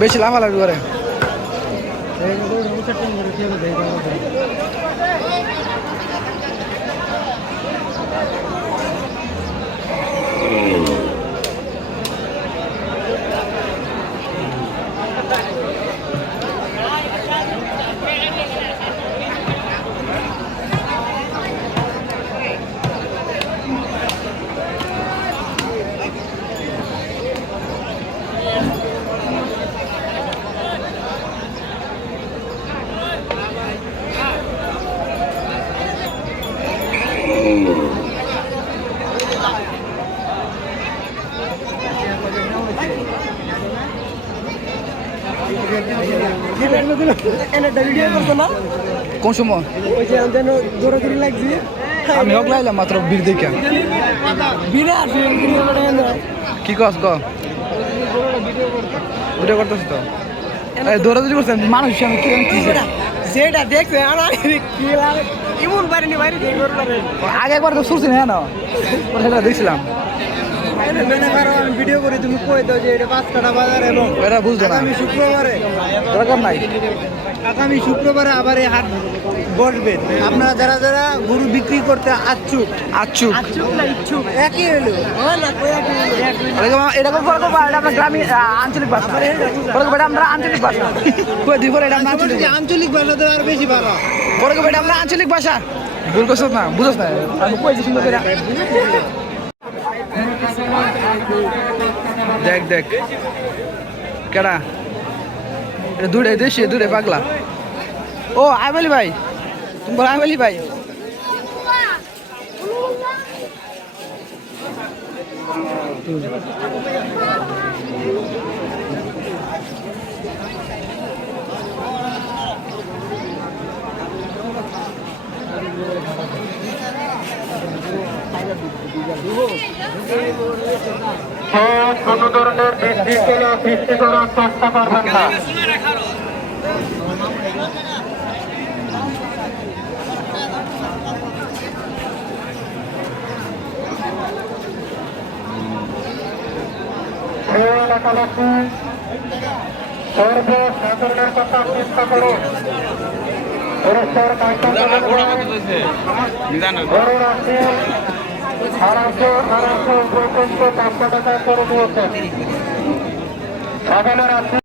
বেশি লাফালাফি করে। কোন সময়? আমি হোক লাইলাম মাত্র বীর দেখে। কি কস ক? ভিডিও করতেছি তো? দৌড়াদৌড়ি করছেন মানুষ আমি কিরম যেটা দেখছে পারিনি বাইরে আগে একবার তো শুনছি হ্যাঁ না? সেটা দেখছিলাম। মনে করো আমি ভিডিও করি তুমি কই দাও যে এটা পাঁচ কাটা বাজার এবং এটা বুঝতো না। আগামী শুক্রবারে দরকার নাই। আগামী শুক্রবারে আবার এই হাট বসবে। আপনারা যারা যারা গরু বিক্রি করতে আচ্ছুক আচ্ছু আচ্ছুক একই হলো। এরকম এটা আমরা গ্রামীণ আঞ্চলিক ভাষা। এটা আমরা আঞ্চলিক ভাষা। কই দিব এটা আমরা আঞ্চলিক যে আঞ্চলিক ভাষাতে আর বেশি ভালো। এটা আমরা আঞ্চলিক ভাষা। ভুল না বুঝছ না। আমি কইছি সুন্দর করে দেখ দেখ। কেডা? দূরে দেশে দূরে পাগলা। ও আইবলি ভাই। তুমি বলো আইবলি ভাই। কোন ধরনের বিশৃঙ্খলা সৃষ্টি করার চেষ্টা করবেন না। এলাকাবাসী সর্বসাধারণের কথা চিন্তা করুন পুরস্কার রাখছে আড়াইশো আড়াইশো পর্যন্ত পাঁচশো টাকা করে দিয়েছেন। সকলের